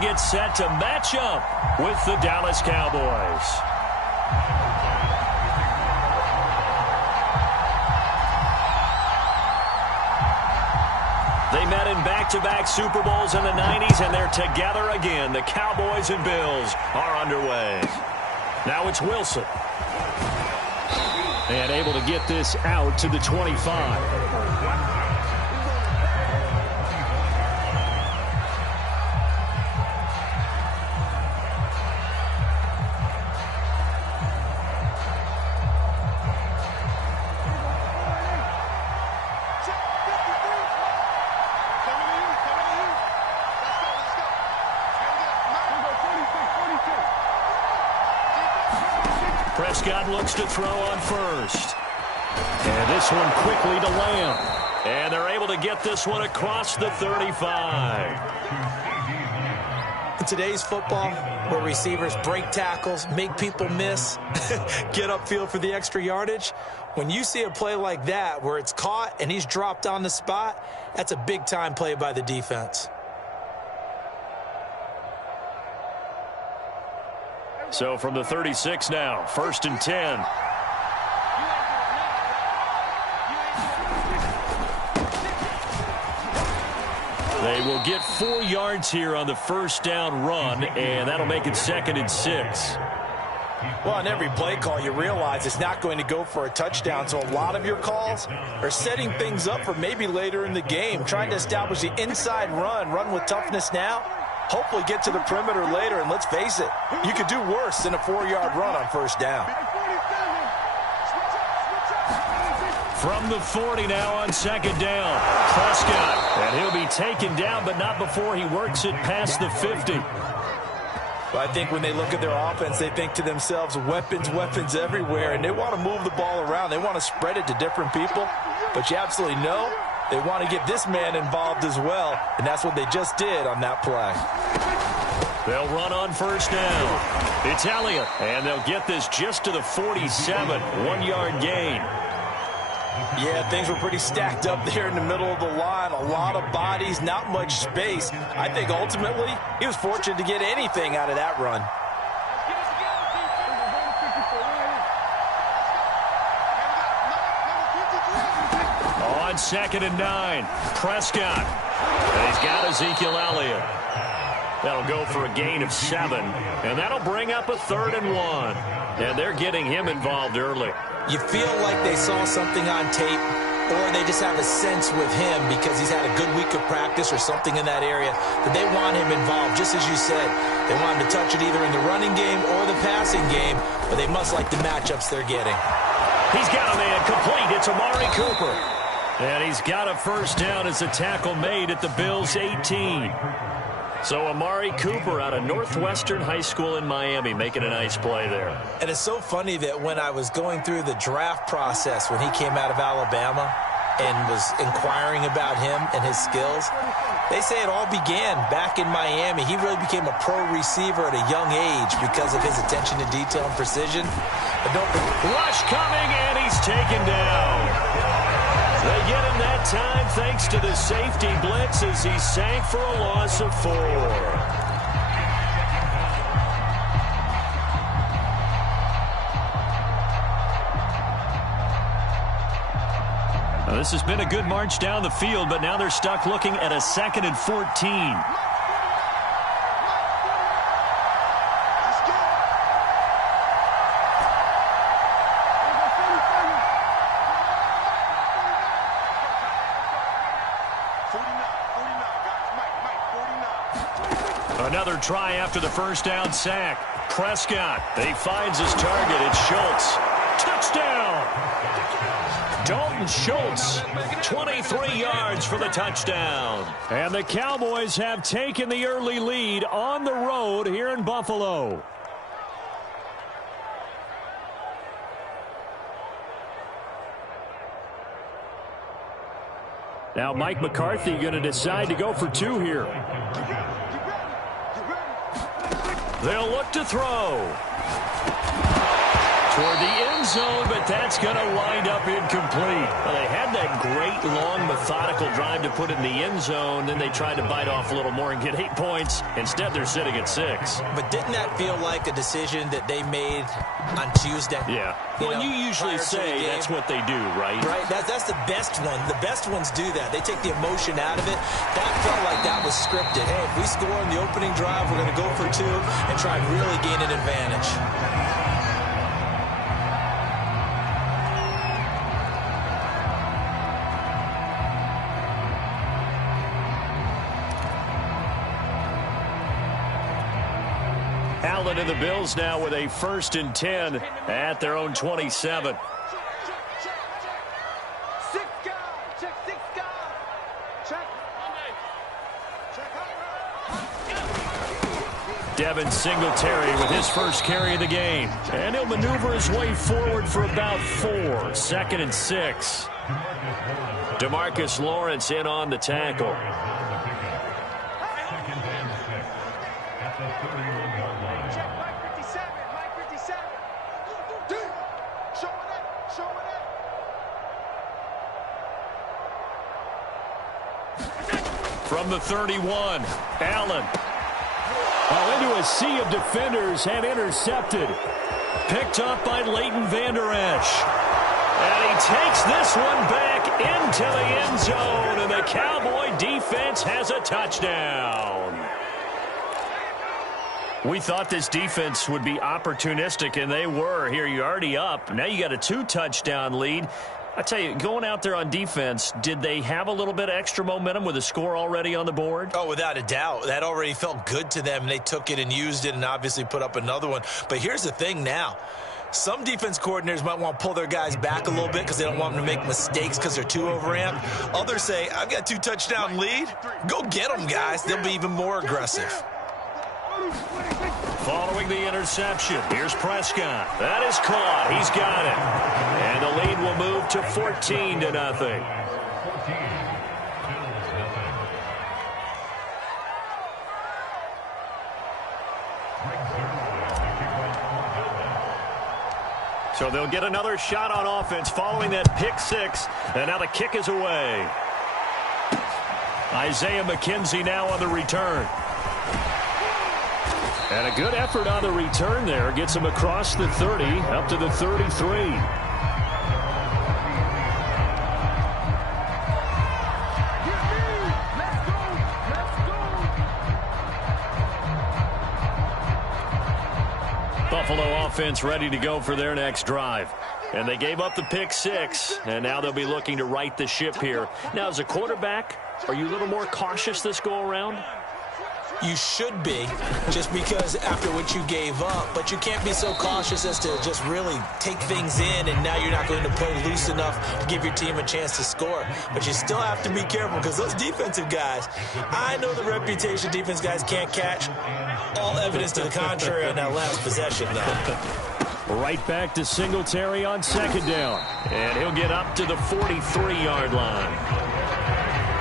get set to match up with the Dallas Cowboys. They met in back-to-back Super Bowls in the 90s, and they're together again. The Cowboys and Bills are underway. Now it's Wilson. And able to get this out to the 25. Prescott looks to throw on first. And this one quickly to Lamb. And they're able to get this one across the 35. In today's football, where receivers break tackles, make people miss, get upfield for the extra yardage, when you see a play like that where it's caught and he's dropped on the spot, that's a big-time play by the defense. So from the 36 now, 1st and 10. They will get 4 yards here on the first down run, and that'll make it 2nd and 6. Well, on every play call, you realize it's not going to go for a touchdown, so a lot of your calls are setting things up for maybe later in the game, trying to establish the inside run with toughness now. Hopefully get to the perimeter later, and let's face it, you could do worse than a 4-yard run on first down. From the 40 now on 2nd down, Prescott. And he'll be taken down, but not before he works it past the 50. But I think when they look at their offense, they think to themselves, weapons everywhere, and they want to move the ball around. They want to spread it to different people, but you absolutely know they want to get this man involved as well, and that's what they just did on that play. They'll run on first down. It's Elliott, and they'll get this just to the 47, 1-yard gain. Yeah, things were pretty stacked up there in the middle of the line. A lot of bodies, not much space. I think ultimately he was fortunate to get anything out of that run. On 2nd and 9, Prescott. And he's got Ezekiel Elliott. That'll go for a gain of 7. And that'll bring up a 3rd and 1. And they're getting him involved early. You feel like they saw something on tape, or they just have a sense with him because he's had a good week of practice or something in that area that they want him involved. Just as you said, they want him to touch it either in the running game or the passing game, but they must like the matchups they're getting. He's got a man complete. It's Amari Cooper. And he's got a first down as a tackle made at the Bills' 18. So Amari Cooper out of Northwestern High School in Miami making a nice play there. And it's so funny that when I was going through the draft process when he came out of Alabama and was inquiring about him and his skills, they say it all began back in Miami. He really became a pro receiver at a young age because of his attention to detail and precision. But rush coming, and he's taken down. They get him that time thanks to the safety blitz as he sank for a loss of 4. Now, this has been a good march down the field, but now they're stuck looking at a 2nd and 14. Another try after the first down sack. Prescott, he finds his target. It's Schultz. Touchdown! Dalton Schultz, 23 yards for the touchdown. And the Cowboys have taken the early lead on the road here in Buffalo. Now Mike McCarthy going to decide to go for 2 here. They'll look to throw. toward the end zone, but that's going to wind up incomplete. Well, they had that great, long, methodical drive to put in the end zone. Then they tried to bite off a little more and get 8 points. Instead, they're sitting at 6. But didn't that feel like a decision that they made on Tuesday? Yeah. Well, you usually say that's what they do, right? Right. That's the best one. The best ones do that. They take the emotion out of it. That felt like that was scripted. Hey, if we score on the opening drive, we're going to go for 2 and try and really gain an advantage. Allen and the Bills now with a 1st and 10 at their own 27. Devin Singletary with his first carry of the game. And he'll maneuver his way forward for about 4. 2nd and 6. DeMarcus Lawrence in on the tackle. From the 31, Allen. Into a sea of defenders and intercepted. Picked up by Leighton Vander Esch. And he takes this one back into the end zone. And the Cowboy defense has a touchdown. We thought this defense would be opportunistic, and they were. Here, you're already up. Now you got a 2-touchdown lead. I tell you, going out there on defense, did they have a little bit of extra momentum with a score already on the board? Oh, without a doubt. That already felt good to them. They took it and used it and obviously put up another one. But here's the thing now. Some defense coordinators might want to pull their guys back a little bit because they don't want them to make mistakes because they're too overamped. Others say, I've got a 2-touchdown lead. Go get them, guys. They'll be even more aggressive. Following the interception, here's Prescott. That is caught. He's got it. And the lead will move to 14-0. So they'll get another shot on offense following that pick 6. And now the kick is away. Isaiah McKenzie now on the return. And a good effort on the return there. Gets him across the 30, up to the 33. Buffalo offense ready to go for their next drive. And they gave up the pick 6, and now they'll be looking to right the ship here. Now, as a quarterback, are you a little more cautious this go-around? You should be, just because after what you gave up. But you can't be so cautious as to just really take things in, and now you're not going to play loose enough to give your team a chance to score. But you still have to be careful because those defensive guys, I know the reputation defense guys can't catch. All evidence to the contrary on that last possession, though. Right back to Singletary on 2nd down. And he'll get up to the 43-yard line.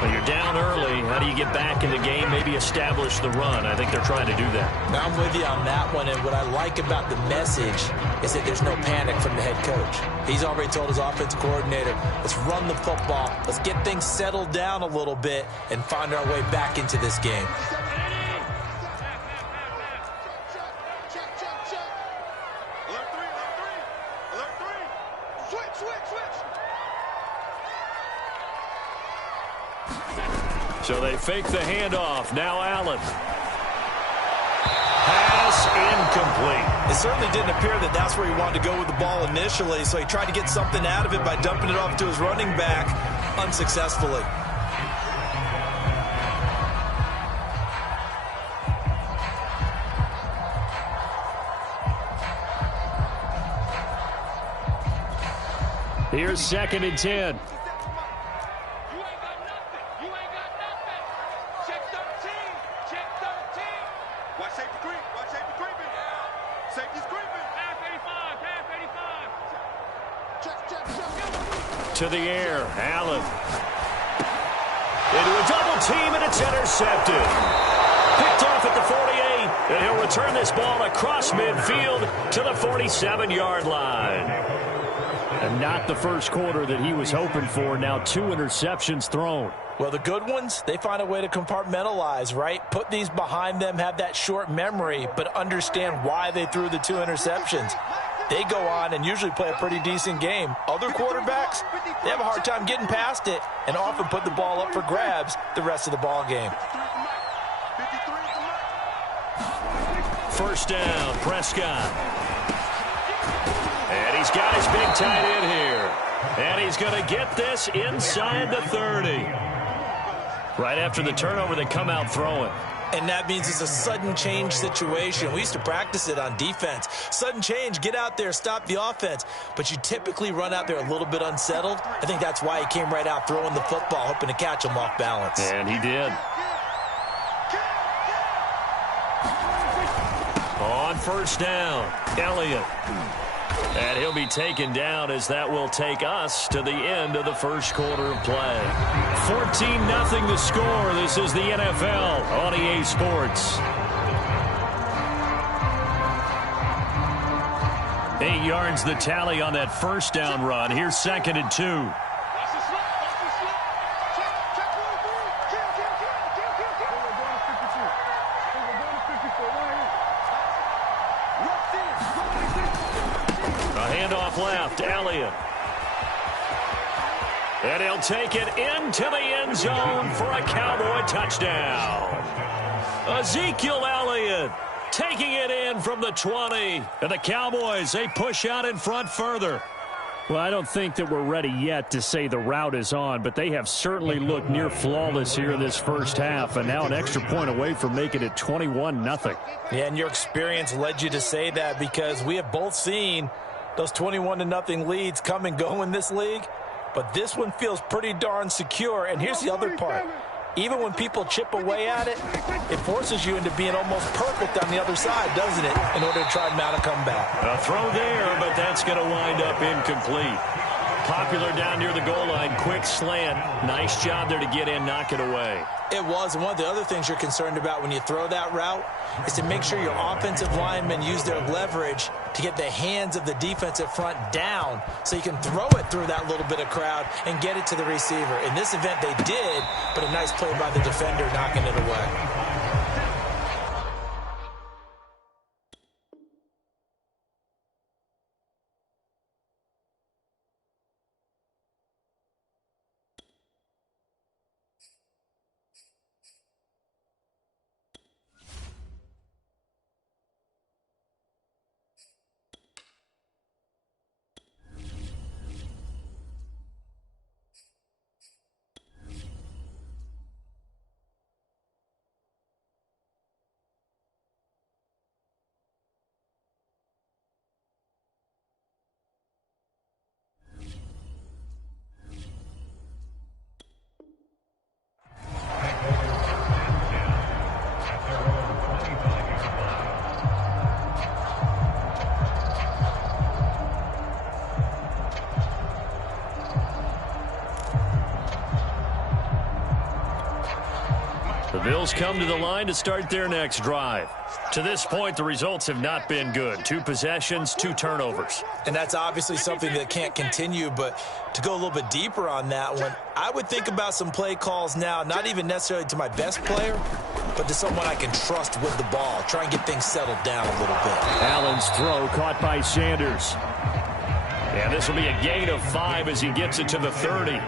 When you're down early, how do you get back in the game, maybe establish the run? I think they're trying to do that. I'm with you on that one, and what I like about the message is that there's no panic from the head coach. He's already told his offensive coordinator, let's run the football, let's get things settled down a little bit and find our way back into this game. So they fake the handoff. Now Allen. Pass incomplete. It certainly didn't appear that that's where he wanted to go with the ball initially, so he tried to get something out of it by dumping it off to his running back unsuccessfully. Here's 2nd and 10. To the air, Allen. Into a double team, and it's intercepted. Picked off at the 48, and he'll return this ball across midfield to the 47-yard line. And not the first quarter that he was hoping for. Now 2 interceptions thrown. Well, the good ones, they find a way to compartmentalize, right? Put these behind them, have that short memory, but understand why they threw the 2 interceptions. They go on and usually play a pretty decent game. Other quarterbacks, they have a hard time getting past it and often put the ball up for grabs the rest of the ball game. First down, Prescott. And he's got his big tight end here. And he's going to get this inside the 30. Right after the turnover, they come out throwing. And that means it's a sudden change situation. We used to practice it on defense. Sudden change, get out there, stop the offense. But you typically run out there a little bit unsettled. I think that's why he came right out throwing the football, hoping to catch him off balance. And he did. On first down, Elliott. And he'll be taken down as that will take us to the end of the first quarter of play. 14-0 the score. This is the NFL on EA Sports. 8 yards the tally on that first down run. Here's 2nd and 2. Left, Elliott. And he'll take it into the end zone for a Cowboy touchdown. Ezekiel Elliott taking it in from the 20. And the Cowboys, they push out in front further. Well, I don't think that we're ready yet to say the route is on, but they have certainly looked near flawless here this first half, and now an extra point away from making it 21-0. Yeah, and your experience led you to say that because we have both seen those 21-0 leads come and go in this league, but this one feels pretty darn secure. And here's the other part. Even when people chip away at it, it forces you into being almost perfect on the other side, doesn't it, in order to try and mount a comeback. A throw there, but that's going to wind up incomplete. Popular down near the goal line, quick slant. Nice job there to get in, knock it away. It was, and one of the other things you're concerned about when you throw that route is to make sure your offensive linemen use their leverage to get the hands of the defensive front down so you can throw it through that little bit of crowd and get it to the receiver. In this event, they did, but a nice play by the defender knocking it away. The Bills come to the line to start their next drive. To this point, the results have not been good. 2 possessions, 2 turnovers. And that's obviously something that can't continue, but to go a little bit deeper on that one, I would think about some play calls now, not even necessarily to my best player, but to someone I can trust with the ball. Try and get things settled down a little bit. Allen's throw caught by Sanders. And this will be a gain of 5 as he gets it to the 30.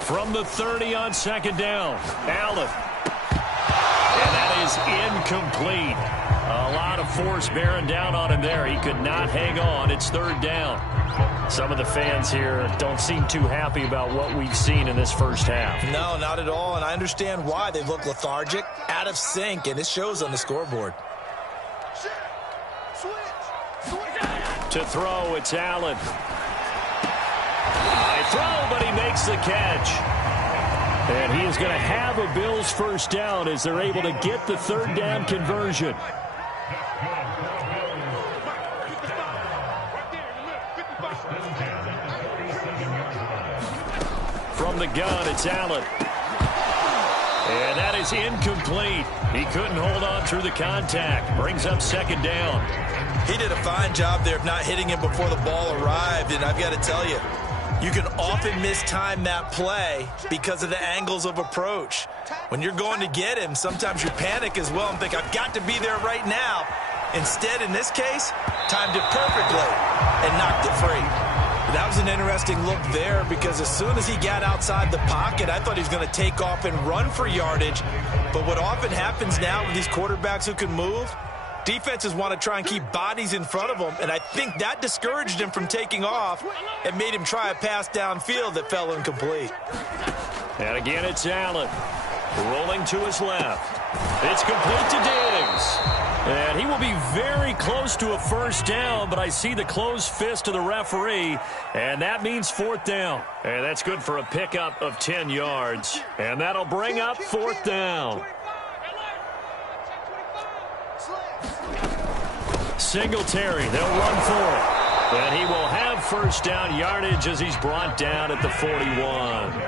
From the 30 on 2nd down, Allen. And that is incomplete. A lot of force bearing down on him there. He could not hang on. It's 3rd down. Some of the fans here don't seem too happy about what we've seen in this first half. No, not at all, and I understand why. They look lethargic, out of sync, and it shows on the scoreboard. To throw, it's Allen. High throw, but he makes the catch. And he is going to have a Bills first down as they're able to get the 3rd down conversion. from the gun, it's Allen. And that is incomplete. He couldn't hold on through the contact. Brings up second down. He did a fine job there of not hitting him before the ball arrived, and I've got to tell you, you can often mistime that play because of the angles of approach. When you're going to get him, sometimes you panic as well and think, I've got to be there right now. Instead, in this case, timed it perfectly and knocked it free. That was an interesting look there because as soon as he got outside the pocket, I thought he was going to take off and run for yardage. But what often happens now with these quarterbacks who can move, defenses want to try and keep bodies in front of them, and I think that discouraged him from taking off and made him try a pass downfield that fell incomplete. And again, it's Allen. Rolling to his left. It's complete to Diggs. And he will be very close to a first down, but I see the closed fist of the referee, and that means fourth down. And that's good for a pickup of 10 yards. And that'll bring up fourth down. Singletary, they'll run for it. And he will have first down yardage as he's brought down at the 41.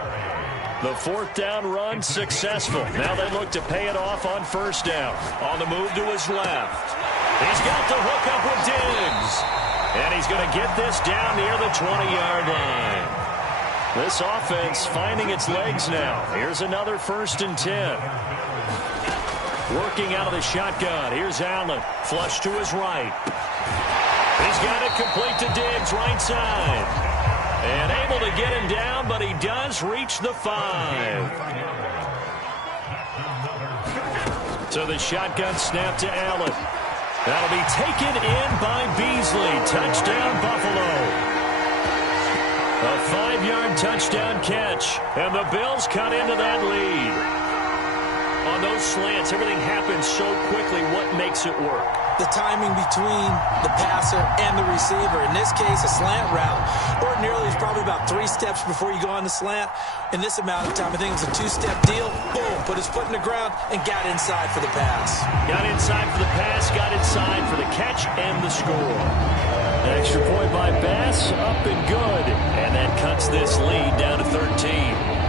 The fourth down run successful. Now they look to pay it off on first down. On the move to his left. He's got the hook up with Diggs. And he's going to get this down near the 20-yard line. This offense finding its legs now. Here's another 1st and 10. Working out of the shotgun. Here's Allen. Flush to his right. He's got it complete to Diggs, right side. And able to get him down, but he does reach the 5. So the shotgun snap to Allen. That'll be taken in by Beasley. Touchdown, Buffalo. A 5-yard touchdown catch. And the Bills cut into that lead. On those slants, everything happens so quickly. What makes it work? The timing between the passer and the receiver. In this case, a slant route. Ordinarily, it's probably about 3 steps before you go on the slant. In this amount of time, I think it was a 2-step deal. Boom, put his foot in the ground and got inside for the pass. Got inside for the pass, got inside for the catch and the score. An extra point by Bass, up and good. And that cuts this lead down to 13.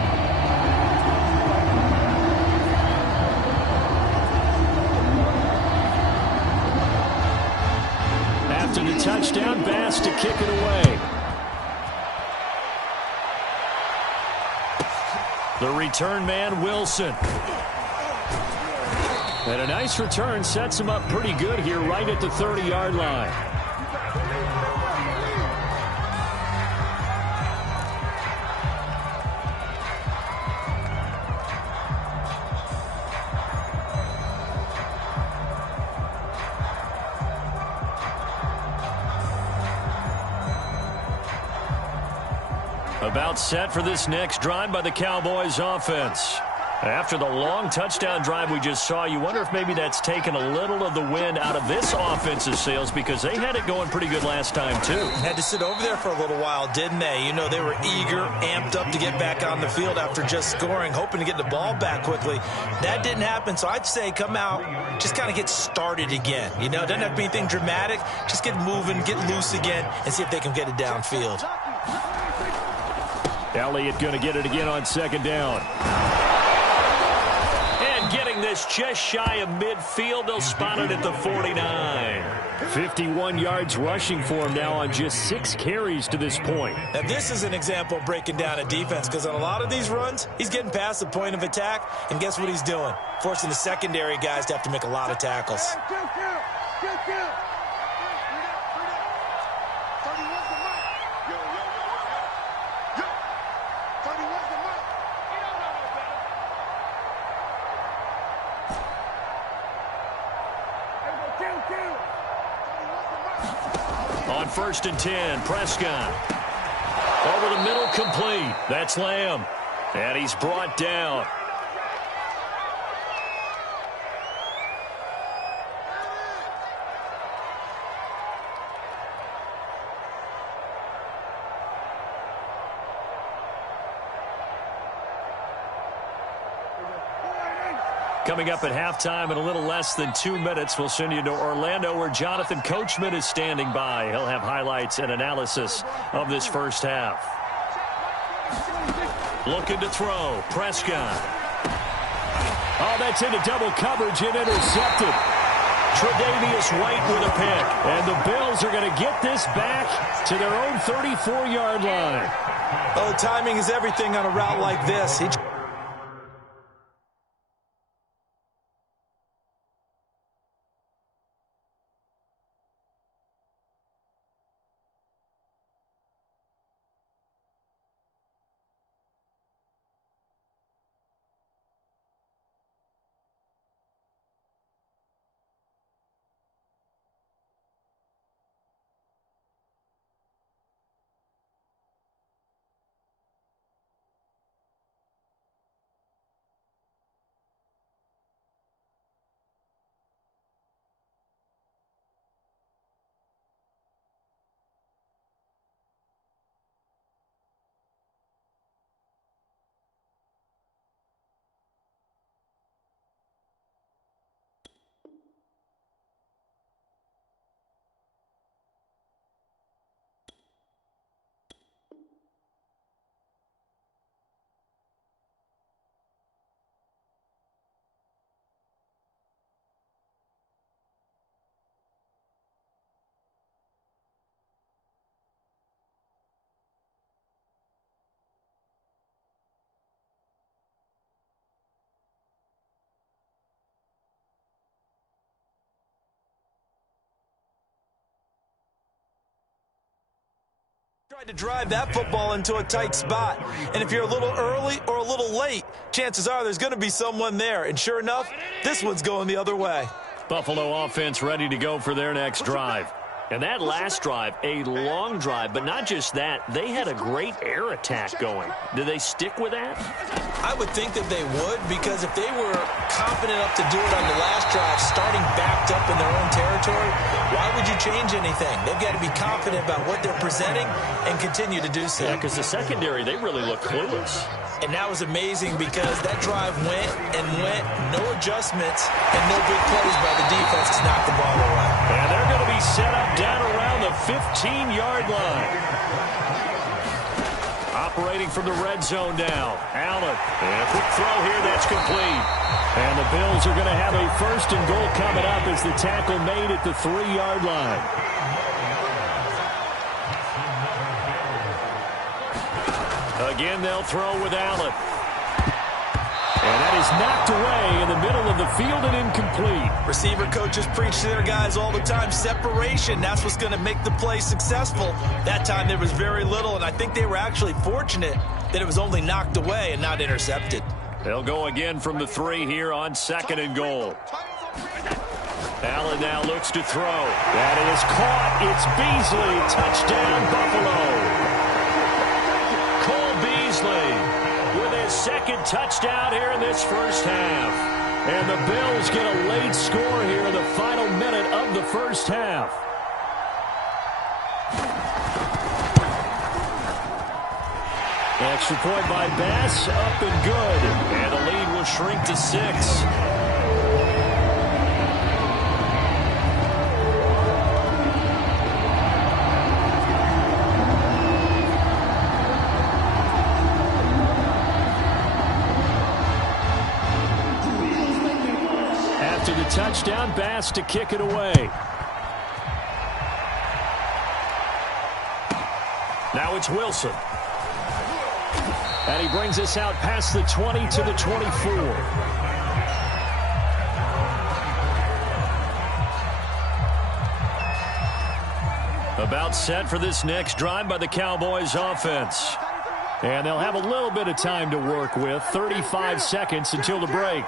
After the touchdown, Bass to kick it away. The return man, Wilson. And a nice return sets him up pretty good here right at the 30-yard line. About set for this next drive by the Cowboys offense. After the long touchdown drive we just saw, you wonder if maybe that's taken a little of the wind out of this offense's sails because they had it going pretty good last time too. Had to sit over there for a little while, didn't they? You know, they were eager, amped up to get back on the field after just scoring, hoping to get the ball back quickly. That didn't happen, so I'd say come out, just kind of get started again. You know, it doesn't have to be anything dramatic. Just get moving, get loose again, and see if they can get it downfield. Elliott going to get it again on second down. And getting this just shy of midfield, they'll spot it at the 49. 51 yards rushing for him now on just 6 carries to this point. Now, this is an example of breaking down a defense because on a lot of these runs, he's getting past the point of attack, and guess what he's doing? Forcing the secondary guys to have to make a lot of tackles. On 1st and 10, Prescott. Over the middle, complete. That's Lamb. And he's brought down. Coming up at halftime in a little less than 2 minutes, we'll send you to Orlando where Jonathan Coachman is standing by. He'll have highlights and analysis of this first half. Looking to throw. Prescott. Oh, that's into double coverage and intercepted. Tre'Davious White with a pick. And the Bills are going to get this back to their own 34-yard line. Oh, timing is everything on a route like this. Tried to drive that football into a tight spot. And if you're a little early or a little late, chances are there's going to be someone there. And sure enough, this one's going the other way. Buffalo offense ready to go for their next drive. And that last drive, a long drive, but not just that. They had a great air attack going. Do they stick with that? I would think that they would, because if they were confident enough to do it on the last drive, starting backed up in their own territory, why would you change anything? They've got to be confident about what they're presenting and continue to do so. Yeah, because the secondary, they really look clueless. And that was amazing because that drive went and went, no adjustments, and no big plays by the defense to knock the ball away. And they're going to be set up down around the 15-yard line. Operating from the red zone now. Allen. And a quick throw here, that's complete. And the Bills are going to have a first and goal coming up as the tackle made at the 3-yard line. Again, they'll throw with Allen. And that is knocked away in the middle of the field and incomplete. Receiver coaches preach to their guys all the time. Separation, that's what's going to make the play successful. That time there was very little, and I think they were actually fortunate that it was only knocked away and not intercepted. They'll go again from the 3 here on 2nd and goal. Allen now looks to throw. That is caught. It's Beasley. Touchdown, Buffalo. With his second touchdown here in this first half. And the Bills get a late score here in the final minute of the first half. Extra point by Bass, up and good. And the lead will shrink to 6. Touchdown, Bass to kick it away. Now it's Wilson. And he brings us out past the 20 to the 24. About set for this next drive by the Cowboys offense. And they'll have a little bit of time to work with. 35 seconds until the break.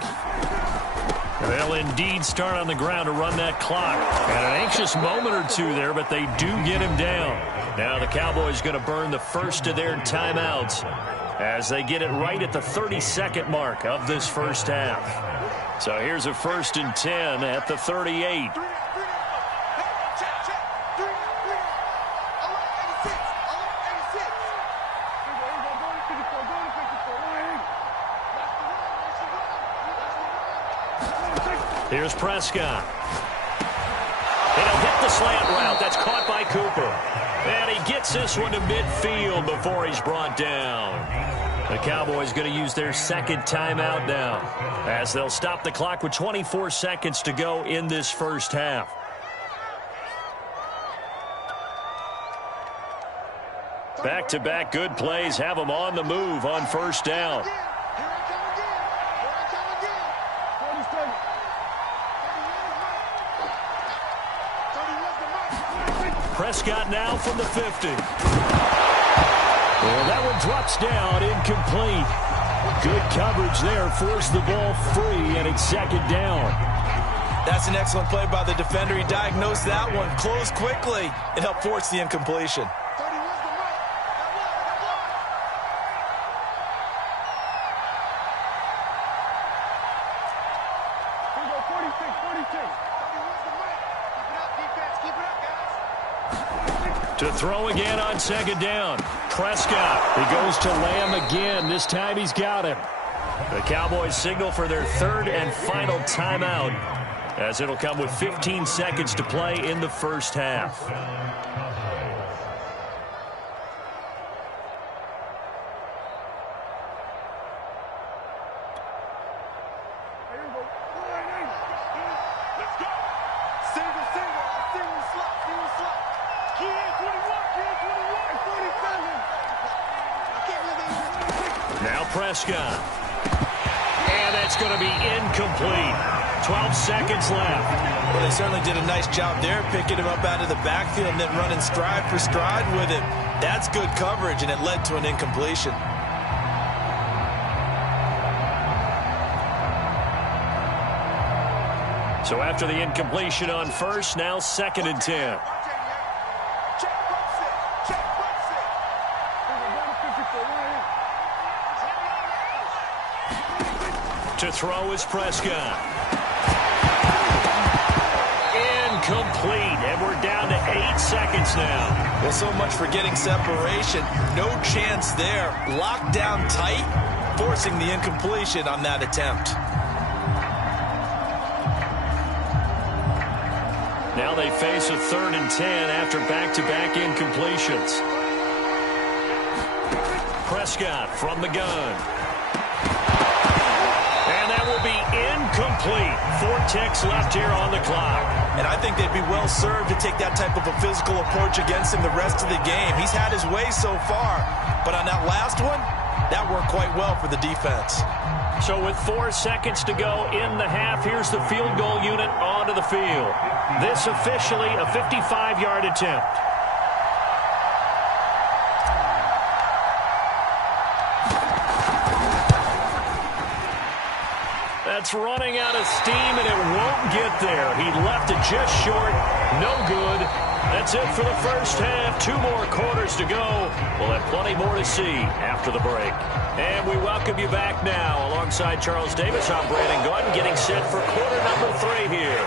They'll indeed start on the ground to run that clock. And an anxious moment or two there, but they do get him down. Now the Cowboys going to burn the first of their timeouts as they get it right at the 32nd mark of this first half. So here's a 1st and 10 at the 38. Here's Prescott. And he'll hit the slant route. That's caught by Cooper. And he gets this one to midfield before he's brought down. The Cowboys going to use their second timeout now, as they'll stop the clock with 24 seconds to go in this first half. Back-to-back good plays have them on the move on first down. Prescott now from the 50. Well, that one drops down, incomplete. Good coverage there, forced the ball free, and it's second down. That's an excellent play by the defender. He diagnosed that one, closed quickly, and helped force the incompletion. To throw again on second down. Prescott. He goes to Lamb again. This time he's got him. The Cowboys signal for their third and final timeout, as it'll come with 15 seconds to play in the first half. Now Prescott. And that's going to be incomplete. 12 seconds left. Well, they certainly did a nice job there, picking him up out of the backfield and then running stride for stride with him. That's good coverage, and it led to an incompletion. So after the incompletion on first, now second and 10. To throw is Prescott. Incomplete, and we're down to 8 seconds now. Well, so much for getting separation. No chance there. Locked down tight, forcing the incompletion on that attempt. Now they face a 3rd and 10 after back-to-back incompletions. Prescott from the gun. And that will be incomplete. 4 ticks left here on the clock. And I think they'd be well served to take that type of a physical approach against him the rest of the game. He's had his way so far, but on that last one, that worked quite well for the defense. So with 4 seconds to go in the half, here's the field goal unit onto the field. This officially a 55-yard attempt. That's running out of steam, and it won't get there. He left it just short. No good. That's it for the first half. 2 more quarters to go. We'll have plenty more to see after the break. And we welcome you back now. Alongside Charles Davis, I'm Brandon Gaudin, getting set for quarter number 3 here.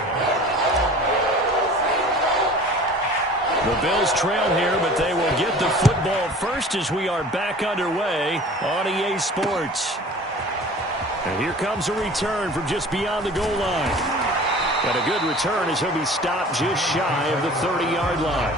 The Bills trail here, but they will get the football first as we are back underway on EA Sports. And here comes a return from just beyond the goal line. And a good return as he'll be stopped just shy of the 30-yard line.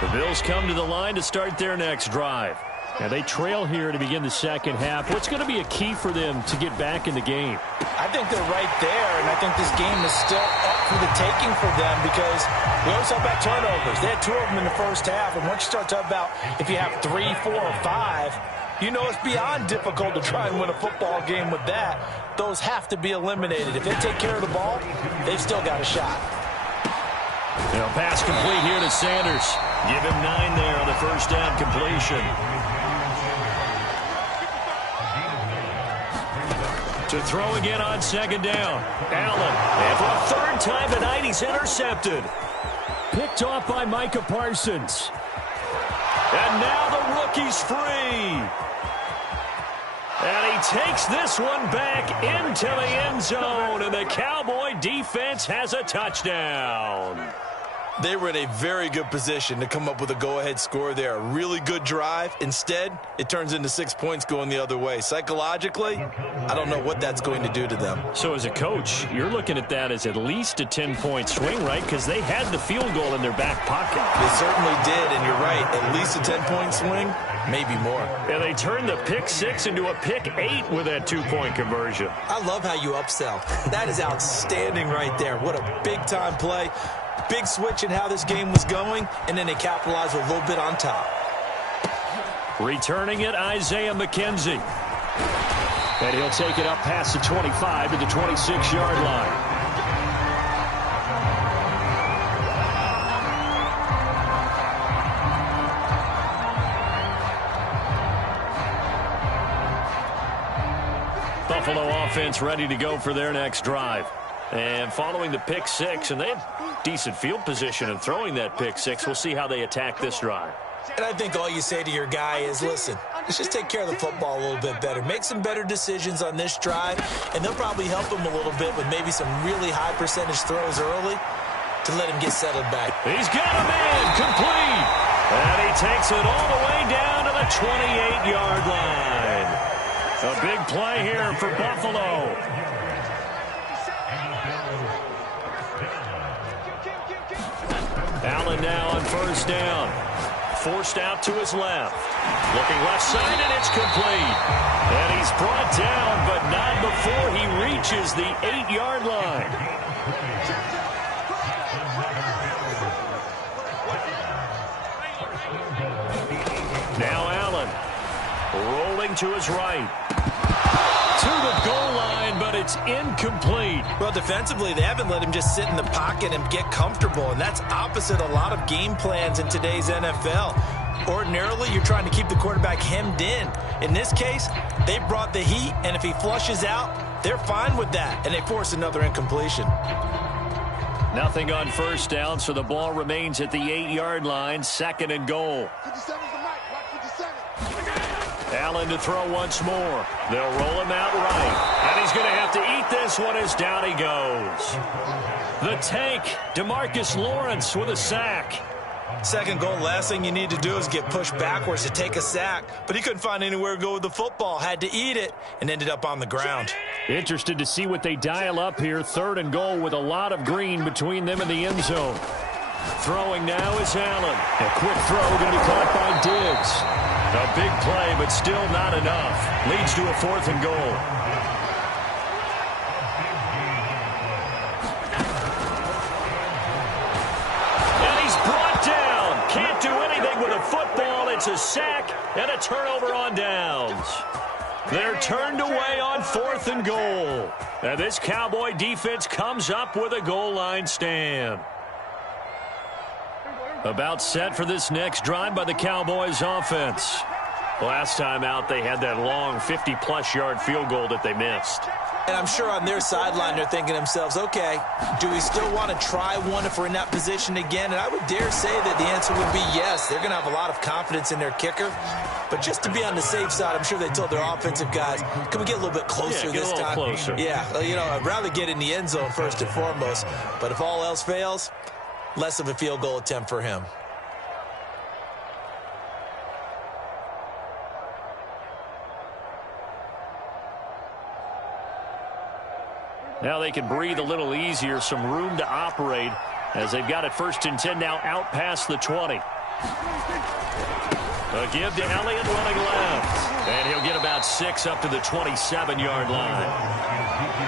The Bills come to the line to start their next drive. And they trail here to begin the second half. What's going to be a key for them to get back in the game? I think they're right there, and I think this game is still up for the taking for them because we always talk about turnovers. They had 2 of them in the first half, and once you start talking about if you have 3, 4, or 5, you know it's beyond difficult to try and win a football game with that. Those have to be eliminated. If they take care of the ball, they've still got a shot. You know, pass complete here to Sanders. Give him 9 there on the first down completion. To throw again on second down. Allen. And for a 3rd time tonight, he's intercepted. Picked off by Micah Parsons. And now the rookie's free. And he takes this one back into the end zone. And the Cowboy defense has a touchdown. They were in a very good position to come up with a go-ahead score there. A really good drive. Instead, it turns into 6 points going the other way. Psychologically, I don't know what that's going to do to them. So as a coach, you're looking at that as at least a 10-point swing, right? Because they had the field goal in their back pocket. They certainly did, and you're right. At least a 10-point swing, maybe more. And they turned the pick 6 into a pick 8 with that 2-point conversion. I love how you upsell. That is outstanding right there. What a big-time play. Big switch in how this game was going, and then they capitalized with a little bit on top. Returning it, Isaiah McKenzie. And he'll take it up past the 25 to the 26-yard line. Buffalo offense ready to go for their next drive. And following the pick 6, and they have decent field position in throwing that pick 6. We'll see how they attack this drive. And I think all you say to your guy is, listen, let's just take care of the football a little bit better. Make some better decisions on this drive, and they'll probably help him a little bit with maybe some really high percentage throws early to let him get settled back. He's got him in, complete. And he takes it all the way down to the 28-yard line. A big play here for Buffalo. Allen now on first down. Forced out to his left. Looking left side, and it's complete. And he's brought down, but not before he reaches the 8-yard line. Now Allen rolling to his right. To the goal line, but it's incomplete. Well, defensively, they haven't let him just sit in the pocket and get comfortable, and that's opposite a lot of game plans in today's NFL. Ordinarily, you're trying to keep the quarterback hemmed in. In this case, they brought the heat, and if he flushes out, they're fine with that, and they force another incompletion. Nothing on first down, so the ball remains at the 8-yard line, 2nd and goal. Allen to throw once more. They'll roll him out right. And he's going to have to eat this one as down he goes. The tank, DeMarcus Lawrence with a sack. Second goal, last thing you need to do is get pushed backwards to take a sack. But he couldn't find anywhere to go with the football. Had to eat it and ended up on the ground. Interested to see what they dial up here. 3rd and goal with a lot of green between them and the end zone. Throwing now is Allen. A quick throw going to be caught by Diggs. A big play, but still not enough. Leads to a 4th and goal. And he's brought down. Can't do anything with a football. It's a sack and a turnover on downs. They're turned away on 4th and goal. And this Cowboy defense comes up with a goal line stand. About set for this next drive by the Cowboys offense. Last time out, they had that long 50-plus yard field goal that they missed. And I'm sure on their sideline, they're thinking to themselves, okay, do we still want to try one if we're in that position again? And I would dare say that the answer would be yes. They're going to have a lot of confidence in their kicker. But just to be on the safe side, I'm sure they told their offensive guys, can we get a little bit closer this time? Closer. Yeah, you know, I'd rather get in the end zone first and foremost. But if all else fails, less of a field goal attempt for him. Now they can breathe a little easier, some room to operate as they've got it 1st and 10 now out past the 20. A give to Elliott running left. And he'll get about 6 up to the 27-yard line.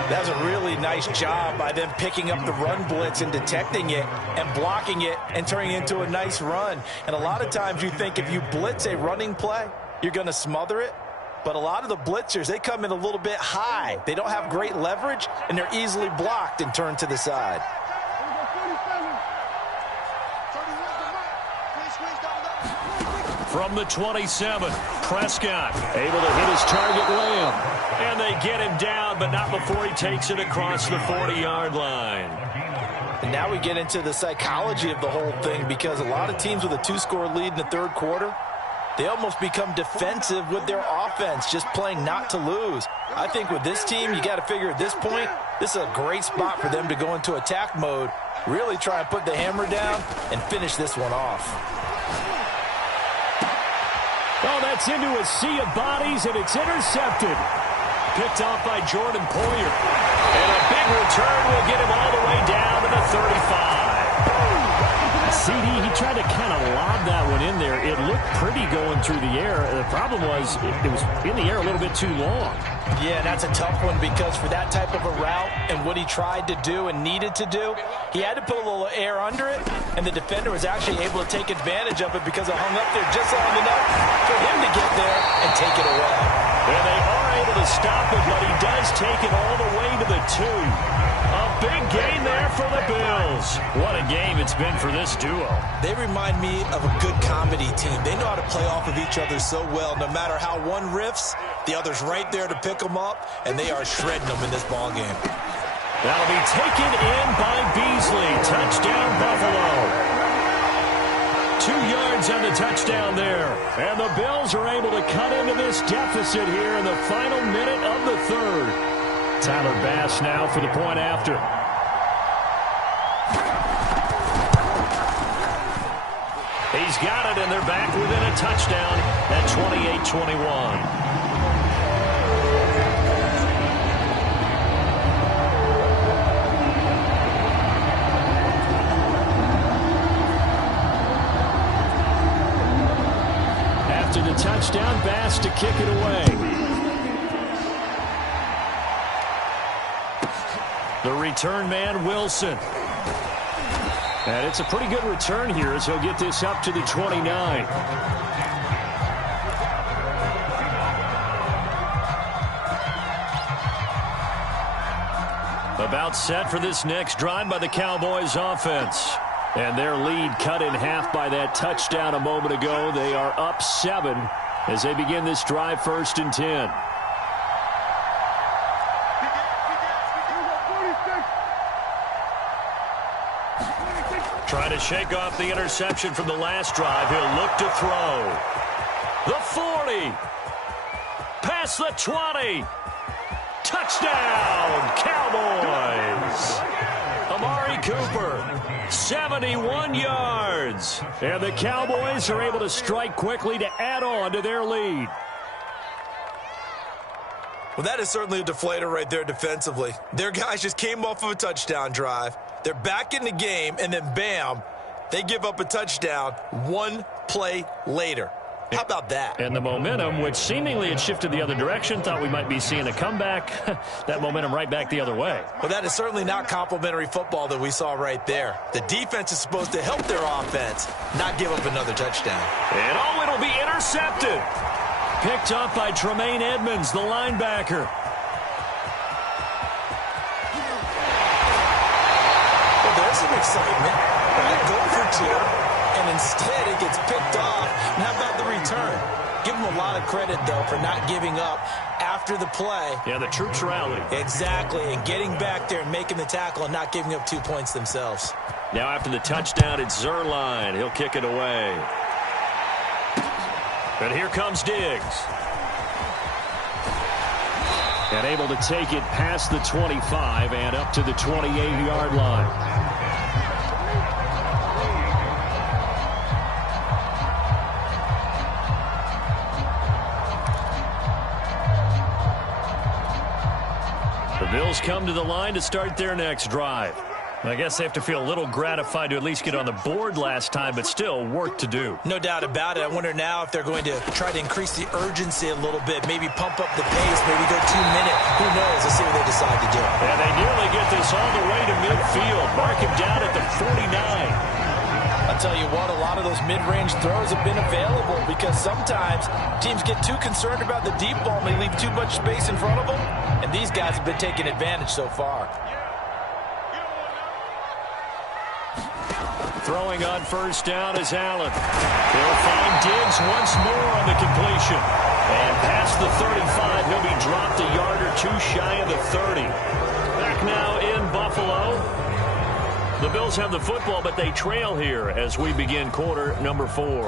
That was a really nice job by them picking up the run blitz and detecting it and blocking it and turning it into a nice run. And a lot of times you think if you blitz a running play, you're going to smother it. But a lot of the blitzers, they come in a little bit high. They don't have great leverage, and they're easily blocked and turned to the side. From the 27, Prescott able to hit his target Lamb. And they get him down, but not before he takes it across the 40-yard line. And now we get into the psychology of the whole thing, because a lot of teams with a 2-score lead in the 3rd quarter, they almost become defensive with their offense, just playing not to lose. I think with this team, you got to figure at this point, this is a great spot for them to go into attack mode Really try and put the hammer down and finish this one off. Oh, that's into a sea of bodies, and it's intercepted. Picked off by Jordan Poyer. And a big return will get him all the way down to the 35. CD, he tried to kind of lob that one in there. It looked pretty going through the air. The problem was it was in the air a little bit too long. Yeah, and that's a tough one because for that type of a route and what he tried to do and needed to do, he had to put a little air under it, and the defender was actually able to take advantage of it because it hung up there just long enough for him to get there and take it away. And they are able to stop it, but he does take it all the way to the 2. A big gain there for the Bills. What a game it's been for this duo. They remind me of a good comedy team. They know how to play off of each other so well. No matter how one riffs, the other's right there to pick them up, and they are shredding them in this ball game. That'll be taken in by Beasley. Touchdown, Buffalo. 2 yards on the touchdown there. And the Bills are able to cut into this deficit here in the final minute of the 3rd. Tyler Bass now for the point after. He's got it, and they're back within a touchdown at 28-21. After the touchdown, Bass to kick it away. The return man, Wilson. And it's a pretty good return here as he'll get this up to the 29. About set for this next drive by the Cowboys offense. And their lead cut in half by that touchdown a moment ago. They are up 7 as they begin this drive 1st and 10. Trying to shake off the interception from the last drive. He'll look to throw. The 40. Past the 20. Touchdown, Cowboys. Amari Cooper, 71 yards. And the Cowboys are able to strike quickly to add on to their lead. Well, that is certainly a deflator right there defensively. Their guys just came off of a touchdown drive. They're back in the game, and then bam, they give up a touchdown 1 play later. How about that? And the momentum, which seemingly had shifted the other direction, thought we might be seeing a comeback. That momentum right back the other way. Well, that is certainly not complimentary football that we saw right there. The defense is supposed to help their offense, not give up another touchdown. And oh, it'll be intercepted. Picked up by Tremaine Edmonds, the linebacker. Well, there's some excitement. Go for 2, and instead it gets picked off. And how about the return? Give them a lot of credit, though, for not giving up after the play. Yeah, the troops rallied. Exactly, and getting back there and making the tackle and not giving up 2 points themselves. Now after the touchdown, it's Zuerlein. He'll kick it away. And here comes Diggs. And able to take it past the 25 and up to the 28-yard line. The Bills come to the line to start their next drive. I guess they have to feel a little gratified to at least get on the board last time, but still work to do. No doubt about it. I wonder now if they're going to try to increase the urgency a little bit, maybe pump up the pace, maybe go 2 minute. Who knows? Let's see what they decide to do. And they nearly get this all the way to midfield. Mark him down at the 49. I'll tell you what, a lot of those mid-range throws have been available because sometimes teams get too concerned about the deep ball and they leave too much space in front of them, and these guys have been taking advantage so far. Throwing on first down is Allen. He'll find Diggs once more on the completion. And past the 35, he'll be dropped a yard or 2 shy of the 30. Back now in Buffalo. The Bills have the football, but they trail here as we begin quarter number 4.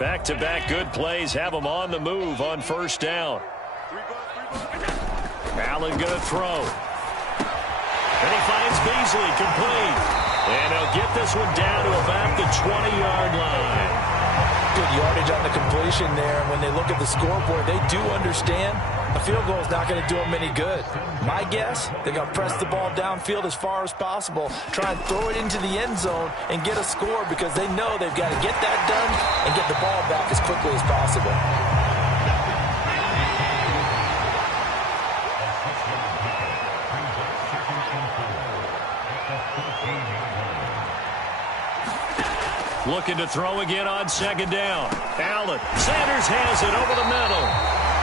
Back-to-back good plays have them on the move on first down. Allen going to throw. And he finds Beasley complete. And he'll get this one down to about the 20-yard line. Good yardage on the completion there. And when they look at the scoreboard, they do understand a field goal is not going to do them any good. My guess, they're going to press the ball downfield as far as possible, try and throw it into the end zone and get a score because they know they've got to get that done and get the ball back as quickly as possible. Looking to throw again on second down. Allen. Sanders has it over the middle.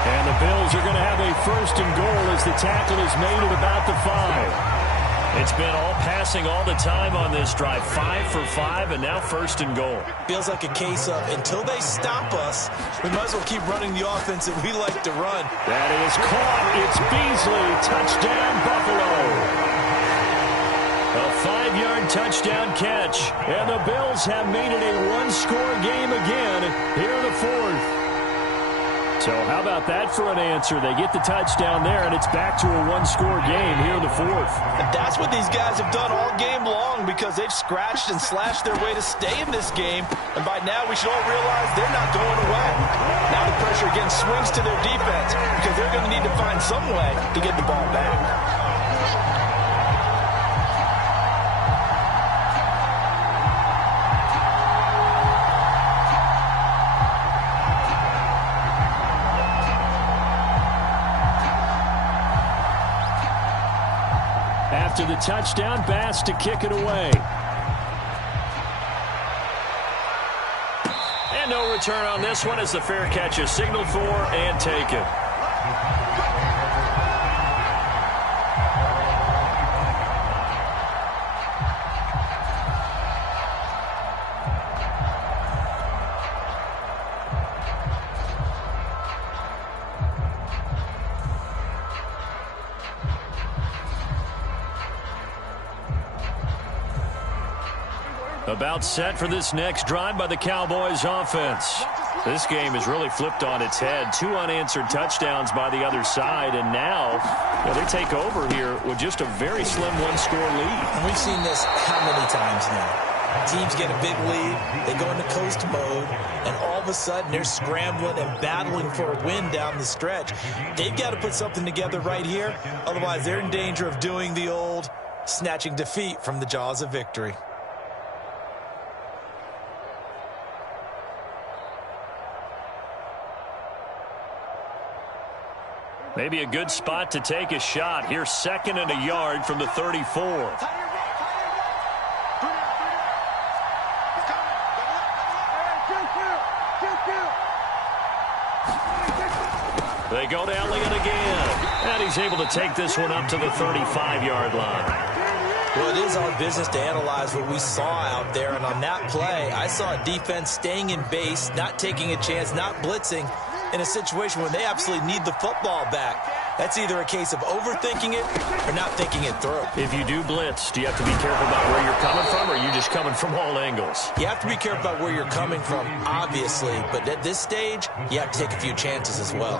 And the Bills are going to have a first and goal as the tackle is made at about the 5. It's been all passing all the time on this drive. 5 for 5, and now first and goal. Feels like a case of until they stop us, we might as well keep running the offense that we like to run. That is caught. It's Beasley. Touchdown, Buffalo. A 5-yard touchdown catch. And the Bills have made it a one-score game again here in the fourth. So how about that for an answer? They get the touchdown there, and it's back to a one-score game here in the fourth. And that's what these guys have done all game long because they've scratched and slashed their way to stay in this game. And by now, we should all realize they're not going away. Now the pressure again swings to their defense because they're going to need to find some way to get the ball back. After the touchdown, Bass to kick it away. And no return on this one as the fair catch is signaled for and taken. About set for this next drive by the Cowboys offense. This game has really flipped on its head. 2 unanswered touchdowns by the other side, and now they take over here with just a very slim one-score lead. And we've seen this how many times now? Teams get a big lead, they go into coast mode, and all of a sudden they're scrambling and battling for a win down the stretch. They've got to put something together right here, otherwise they're in danger of doing the old snatching defeat from the jaws of victory. Maybe a good spot to take a shot. Here's 2nd and a yard from the 34. They go to Elliott again. And he's able to take this one up to the 35-yard line. Well, it is our business to analyze what we saw out there. And on that play, I saw a defense staying in base, not taking a chance, not blitzing, in a situation where they absolutely need the football back. That's either a case of overthinking it or not thinking it through. If you do blitz, do you have to be careful about where you're coming from, or are you just coming from all angles? You have to be careful about where you're coming from, obviously. But at this stage, you have to take a few chances as well.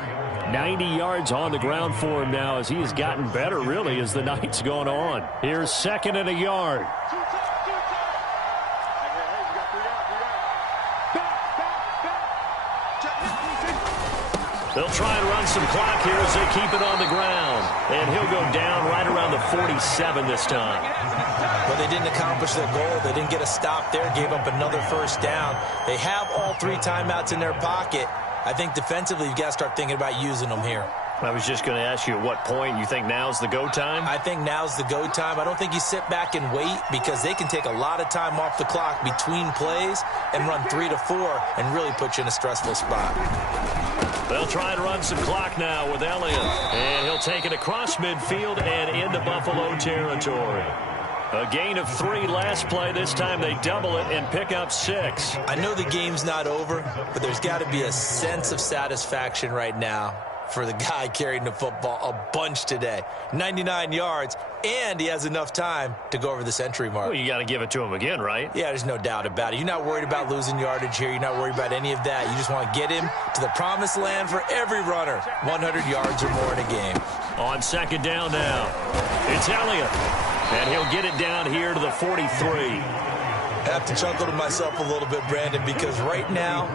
90 yards on the ground for him now as he has gotten better, really, as the night's gone on. Here's 2nd and a yard. They'll try and run some clock here as they keep it on the ground. And he'll go down right around the 47 this time. But they didn't accomplish their goal. They didn't get a stop there, gave up another first down. They have all 3 timeouts in their pocket. I think defensively you've got to start thinking about using them here. I was just going to ask you at what point you think now's the go time? I think now's the go time. I don't think you sit back and wait because they can take a lot of time off the clock between plays and run 3 to 4 and really put you in a stressful spot. They'll try and run some clock now with Elliott. And he'll take it across midfield and into Buffalo territory. A gain of 3 last play. This time they double it and pick up 6. I know the game's not over, but there's got to be a sense of satisfaction right now for the guy carrying the football a bunch today. 99 yards, and he has enough time to go over the century mark. Well, you got to give it to him again, right? Yeah, there's no doubt about it. You're not worried about losing yardage here. You're not worried about any of that. You just want to get him to the promised land for every runner. 100 yards or more in a game. On 2nd down now, it's Elliott. And he'll get it down here to the 43. I have to chuckle to myself a little bit, Brandon, because right now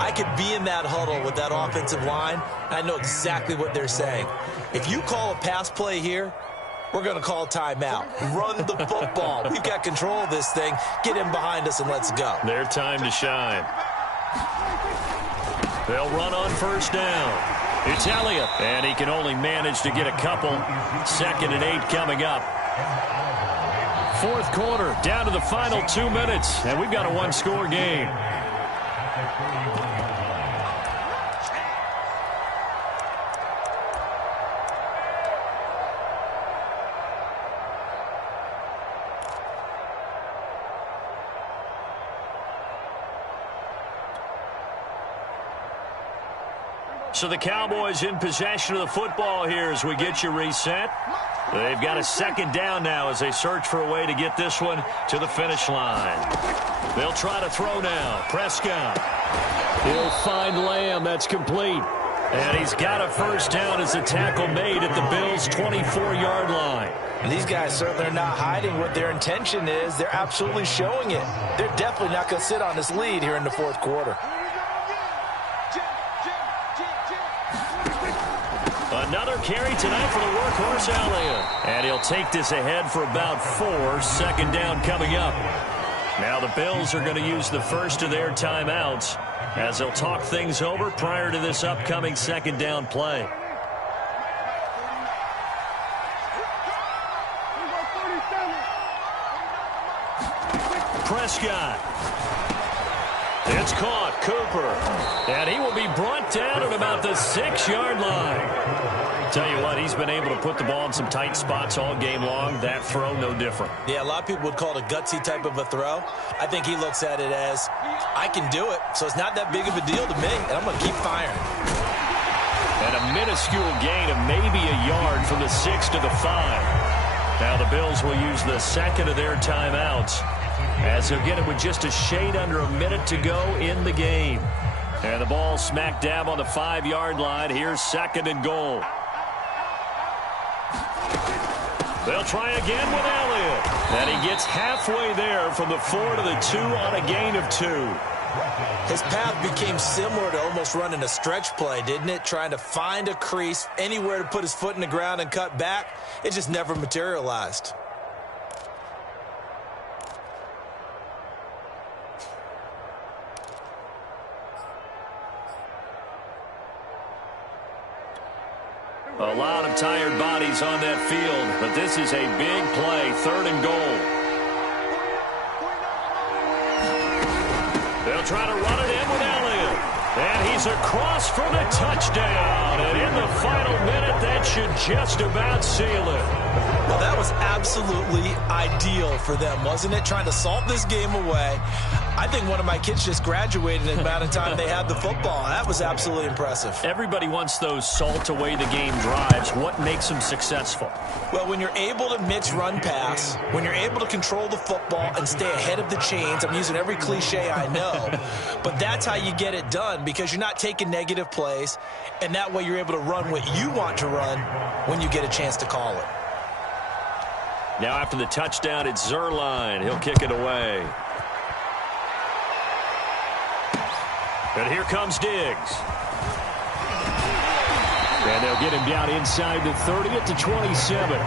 I could be in that huddle with that offensive line, and I know exactly what they're saying. If you call a pass play here, we're going to call timeout. Run the football. We've got control of this thing. Get in behind us and let's go. Their time to shine. They'll run on first down. It's Elliott, and he can only manage to get a couple. 2nd and 8 coming up. Fourth quarter, down to the final 2 minutes, and we've got a one-score game. So the Cowboys in possession of the football here as we get you reset. They've got a 2nd down now as they search for a way to get this one to the finish line. They'll try to throw now. Prescott. He'll find Lamb. That's complete. And he's got a first down as the tackle made at the Bills' 24-yard line. And these guys certainly are not hiding what their intention is. They're absolutely showing it. They're definitely not going to sit on this lead here in the fourth quarter. Another carry tonight for the workhorse Elliott. And he'll take this ahead for about 4. 2nd down coming up. Now the Bills are going to use the first of their timeouts as they'll talk things over prior to this upcoming 2nd down play. Prescott. It's caught. Cooper. And he will be brought down at about the 6-yard line. Tell you what, he's been able to put the ball in some tight spots all game long. That throw, no different. Yeah, a lot of people would call it a gutsy type of a throw. I think he looks at it as, I can do it, so it's not that big of a deal to me, and I'm going to keep firing. And a minuscule gain of maybe a yard from the 6 to the 5. Now the Bills will use the 2nd of their timeouts as they'll get it with just a shade under a minute to go in the game. And the ball smack dab on the 5-yard line. Here's 2nd and goal. They'll try again with Elliott. And he gets halfway there from the 4 to the 2 on a gain of 2. His path became similar to almost running a stretch play, didn't it? Trying to find a crease, anywhere to put his foot in the ground and cut back. It just never materialized. A lot of tired bodies on that field, but this is a big play, 3rd and goal. They'll try to run it in with Elliott. And he's across for the touchdown. And in the final minute, that should just about seal it. Well, that was absolutely ideal for them, wasn't it? Trying to salt this game away. I think one of my kids just graduated in the amount of time they had the football. That was absolutely impressive. Everybody wants those salt away the game drives. What makes them successful? Well, when you're able to mix run pass, when you're able to control the football and stay ahead of the chains, I'm using every cliche I know, but that's how you get it done because you're not taking negative plays, and that way you're able to run what you want to run when you get a chance to call it. Now after the touchdown, it's Zuerlein. He'll kick it away. And here comes Diggs. And they'll get him down inside the 30 at the 27.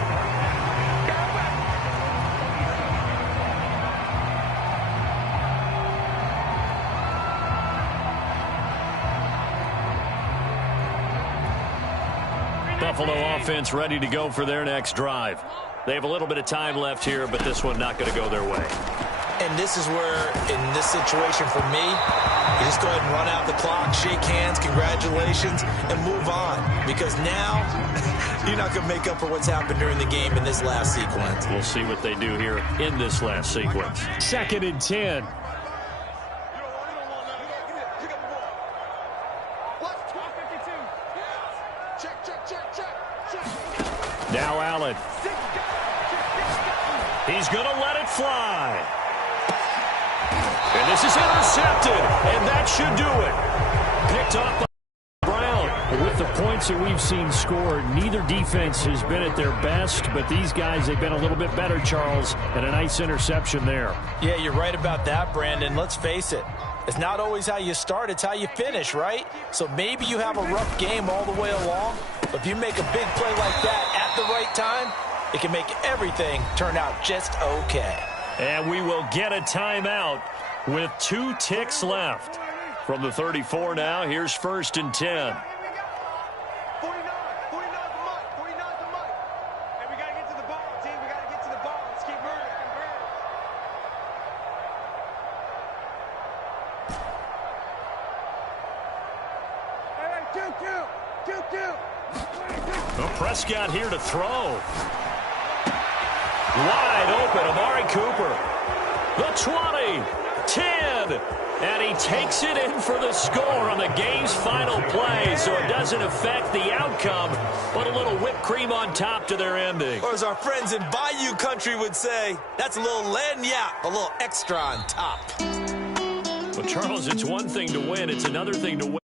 Buffalo offense ready to go for their next drive. They have a little bit of time left here, but this one not going to go their way. And this is where, in this situation for me, you just go ahead and run out the clock, shake hands, congratulations, and move on. Because now, you're not going to make up for what's happened during the game in this last sequence. We'll see what they do here in this last sequence. 2nd and 10. Now Allen. He's going to let it fly. And this is intercepted, and that should do it. Picked off by Brown with the points that we've seen scored, neither defense has been at their best, but these guys, they've been a little bit better, Charles, and a nice interception there. Yeah, you're right about that, Brandon. Let's face it. It's not always how you start, it's how you finish, right? So maybe you have a rough game all the way along, but if you make a big play like that at the right time, it can make everything turn out just okay. And we will get a timeout with 2 ticks left. From the 34 now, here's 1st and 10. Well, Prescott here to throw. Wide open, Amari Cooper. The 20, 10, and he takes it in for the score on the game's final play, so it doesn't affect the outcome, but a little whipped cream on top to their ending. Or as our friends in Bayou Country would say, that's a little lagniappe, a little extra on top. Well, Charles, it's one thing to win, it's another thing to win.